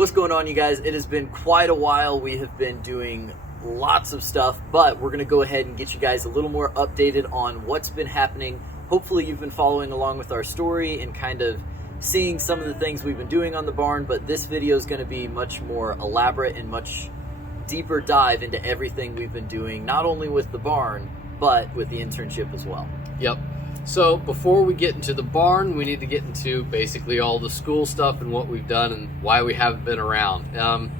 What's going on, you guys? It has been quite a while. We have been doing lots of stuff, but we're going to go ahead and get you guys a little more updated on what's been happening. Hopefully you've been following along with our story and kind of seeing some of the things we've been doing on the barn, but this video is going to be much more elaborate and much deeper dive into everything we've been doing, not only with the barn, but with the internship as well. Yep. So before we get into the barn, we need to get into basically all the school stuff and what we've done and why we haven't been around.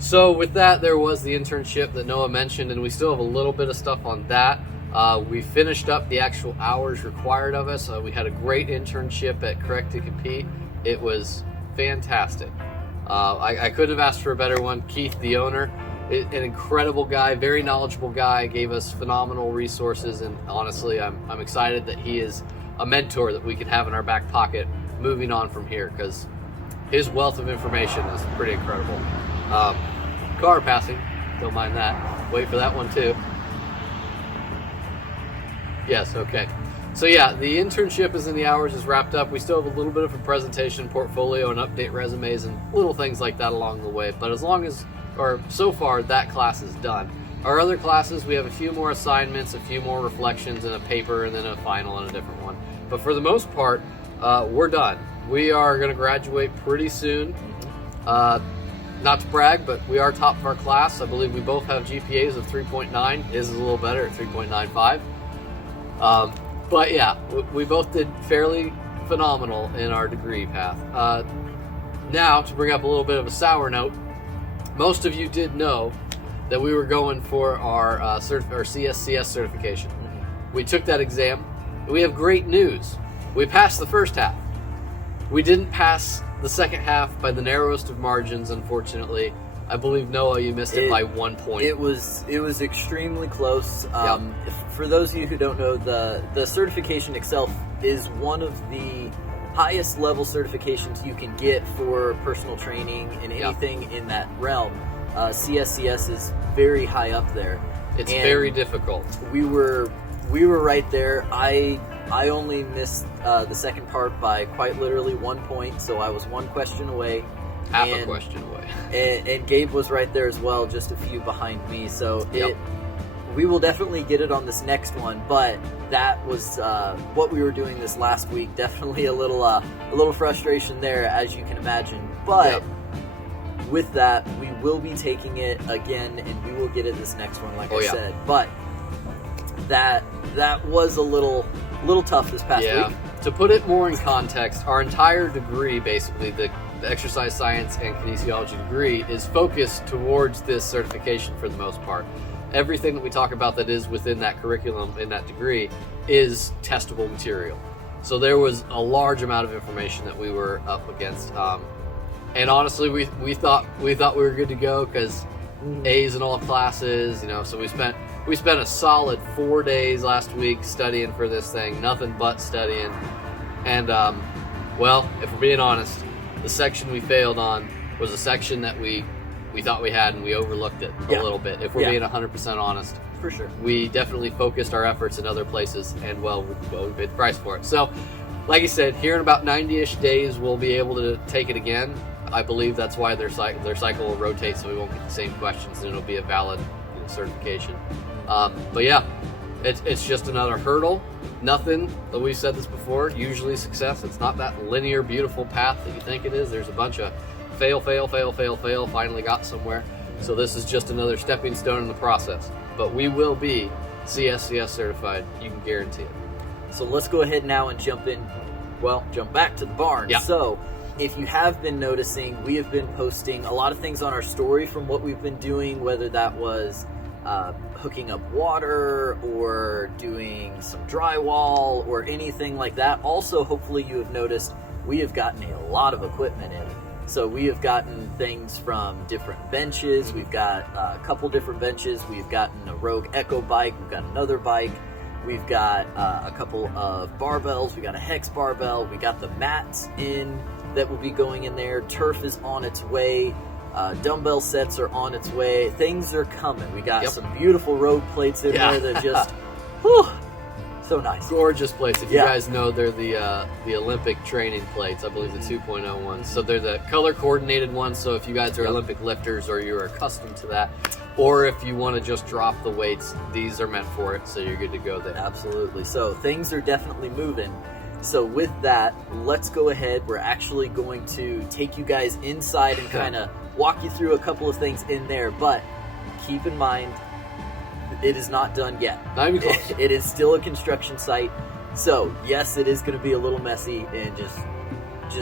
So with that, there was the internship that Noah mentioned, and we still have a little bit of stuff on that. We finished up the actual hours required of us. We had a great internship at Correct to Compete. It was fantastic. I couldn't have asked for a better one. Keith, the owner, an incredible guy, very knowledgeable guy, gave us phenomenal resources, and honestly, I'm excited that he is a mentor that we can have in our back pocket moving on from here, because his wealth of information is pretty incredible. Car passing, don't mind that. Wait for that one too. Yes, okay. So yeah, the internship is in the hours, is wrapped up. We still have a little bit of a presentation, portfolio, and update resumes and little things like that along the way, but so far that class is done. Our other classes, we have a few more assignments, a few more reflections, and a paper, and then a final and a different one. But for the most part, we're done. We are going to graduate pretty soon. Not to brag, but we are top of our class. I believe we both have GPAs of 3.9. His is a little better at 3.95. But yeah, we both did fairly phenomenal in our degree path. Now, to bring up a little bit of a sour note, most of you did know that we were going for our CSCS certification. We took that exam. We have great news. We passed the first half. We didn't pass the second half by the narrowest of margins, unfortunately. I believe, Noah, you missed it by 1 point. It was extremely close. Yep. For those of you who don't know, the certification itself is one of the highest level certifications you can get for personal training and anything in that realm. CSCS is very high up there. It's very difficult. We were right there. I only missed the second part by quite literally 1 point, so I was one question away. Half a question away. And Gabe was right there as well, just a few behind me. So we will definitely get it on this next one, but that was what we were doing this last week. Definitely a little frustration there, as you can imagine. But with that, we will be taking it again, and we will get it this next one, like I said. But that was a little tough this past week. To put it more in context, our entire degree, basically the exercise science and kinesiology degree, is focused towards this certification for the most part. Everything that we talk about that is within that curriculum in that degree is testable material. So there was a large amount of information that we were up against. And honestly, we thought we were good to go because A's in all classes, so we spent a solid 4 days last week studying for this thing, nothing but studying. And well, if we're being honest, the section we failed on was a section that we thought we had, and we overlooked it a little bit, if we're being 100% honest. For sure. We definitely focused our efforts in other places, and we paid the price for it. So, like I said, here in about 90-ish days, we'll be able to take it again. I believe that's why their cycle will rotate, so we won't get the same questions, and it'll be a valid certification. But yeah, it's just another hurdle. Nothing, that we've said this before, usually success. It's not that linear, beautiful path that you think it is. There's a bunch of fail, finally got somewhere. So this is just another stepping stone in the process. But we will be CSCS certified, you can guarantee it. So let's go ahead now and jump back to the barn. Yeah. So if you have been noticing, we have been posting a lot of things on our story from what we've been doing, whether that was hooking up water or doing some drywall or anything like that. Also, hopefully you have noticed we have gotten a lot of equipment in. So we have gotten things from different benches. We've got a couple different benches. We've gotten a Rogue Echo bike. We've got another bike. We've got a couple of barbells. We got a Hex barbell. We got the mats in that will be going in there. Turf is on its way. Dumbbell sets are on its way. Things are coming. We got some beautiful Rogue plates in there that just So nice. Gorgeous plates. If you Yeah. guys know, they're the Olympic training plates. I believe the 2.0 ones. So they're the color coordinated ones. So if you guys are Yep. Olympic lifters or you're accustomed to that, or if you want to just drop the weights, these are meant for it. So you're good to go there. Absolutely. So things are definitely moving. So with that, let's go ahead. We're actually going to take you guys inside and kind of walk you through a couple of things in there. But keep in mind, it is not done yet. Not even close. It is still a construction site. So yes, it is going to be a little messy, and just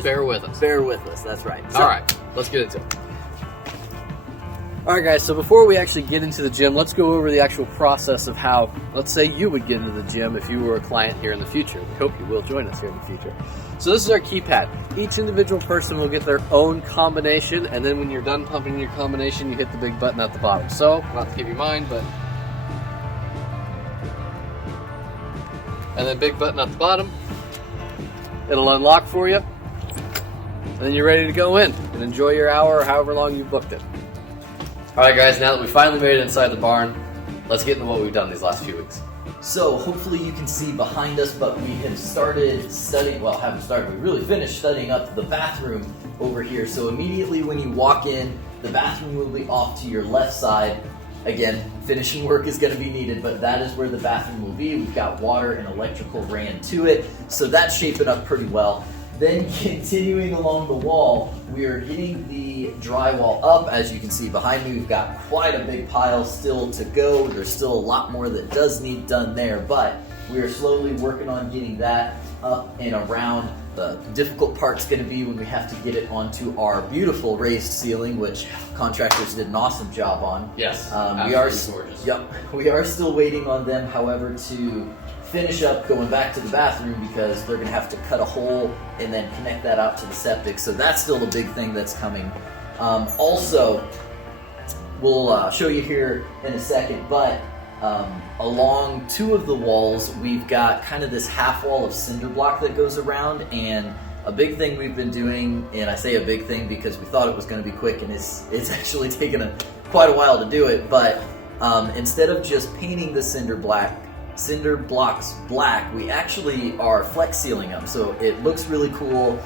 Bear with us. Bear with us. That's right. So, All right, let's get into it. All right, guys, so before we actually get into the gym, let's go over the actual process of how, let's say you would get into the gym if you were a client here in the future. We hope you will join us here in the future. So this is our keypad. Each individual person will get their own combination, and then when you're done pumping your combination, you hit the big button at the bottom. So, not to give you mine, but... And then big button at the bottom. It'll unlock for you. And then you're ready to go in and enjoy your hour or however long you booked it. All right, guys, now that we finally made it inside the barn, let's get into what we've done these last few weeks. So hopefully you can see behind us, but we have started studying, well, haven't started, we really finished studying up the bathroom over here. So immediately when you walk in, the bathroom will be off to your left side. Again, finishing work is going to be needed, but that is where the bathroom will be. We've got water and electrical ran to it, so that's shaping up pretty well. Then continuing along the wall, we are getting the drywall up. As you can see behind me, we've got quite a big pile still to go. There's still a lot more that does need done there, but we are slowly working on getting that up and around. The difficult part's going to be when we have to get it onto our beautiful raised ceiling, which contractors did an awesome job on. Yes, we are gorgeous. Yep, we are still waiting on them, however, to finish up going back to the bathroom because they're going to have to cut a hole and then connect that out to the septic. So that's still a big thing that's coming. Also, we'll show you here in a second, but along two of the walls, we've got kind of this half wall of cinder block that goes around, and a big thing we've been doing, and I say a big thing because we thought it was going to be quick, and it's actually taken quite a while to do it, but instead of just painting the cinder blocks black, we actually are flex sealing them, so it looks really cool.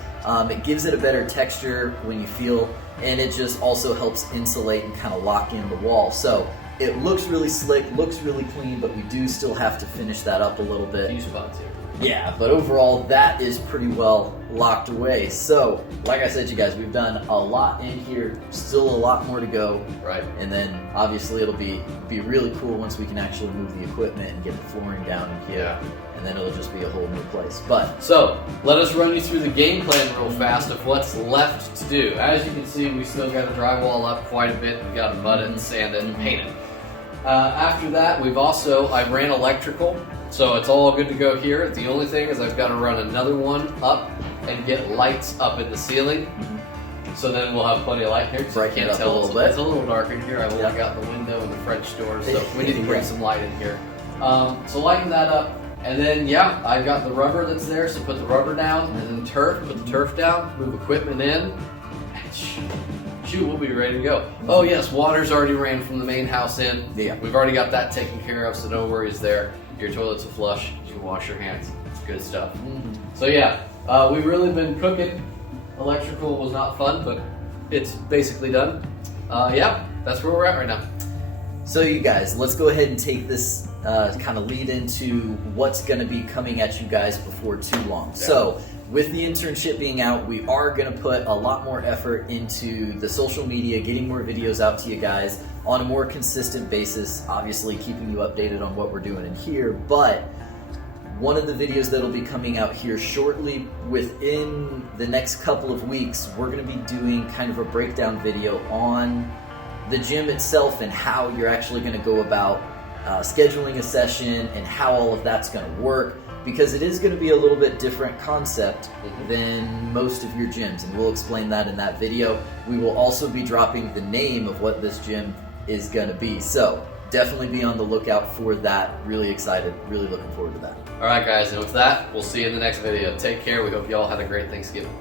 It gives it a better texture when you feel, and it just also helps insulate and kind of lock in the wall. So it looks really slick, looks really clean, but we do still have to finish that up a little bit. Few spots here. Yeah, but overall that is pretty well locked away. So, like I said, you guys, we've done a lot in here, still a lot more to go. Right. And then obviously it'll be really cool once we can actually move the equipment and get the flooring down in here. Yeah. And then it'll just be a whole new place. But So, let us run you through the game plan real fast of what's left to do. As you can see, we still got the drywall up quite a bit. We've got to mud it and sand it and paint it. After that, I ran electrical, so it's all good to go here. The only thing is I've got to run another one up and get lights up in the ceiling. So then we'll have plenty of light here. So Brighten you it can't up a tell little bit. It's a little dark in here. I've only got the window and the French door, so we need to bring some light in here. So lighten that up. And then, I've got the rubber that's there, so put the rubber down, and then put the turf down, move equipment in, and shoot, we'll be ready to go. Oh yes, water's already ran from the main house in. Yeah. We've already got that taken care of, so no worries there. Your toilets will flush, you can wash your hands. It's good stuff. So we've really been cooking. Electrical was not fun, but it's basically done. That's where we're at right now. so you guys, let's go ahead and take this kind of lead into what's going to be coming at you guys before too long. Yeah. So with the internship being out, we are going to put a lot more effort into the social media, getting more videos out to you guys on a more consistent basis, obviously keeping you updated on what we're doing in here. But one of the videos that'll be coming out here shortly, within the next couple of weeks, we're going to be doing kind of a breakdown video on the gym itself and how you're actually going to go about scheduling a session and how all of that's going to work, because it is going to be a little bit different concept than most of your gyms, and we'll explain that in that video. We will also be dropping the name of what this gym is going to be, so definitely be on the lookout for that. Really excited, really looking forward to that. All right, guys, and with that, we'll see you in the next video. Take care. We hope you all had a great Thanksgiving.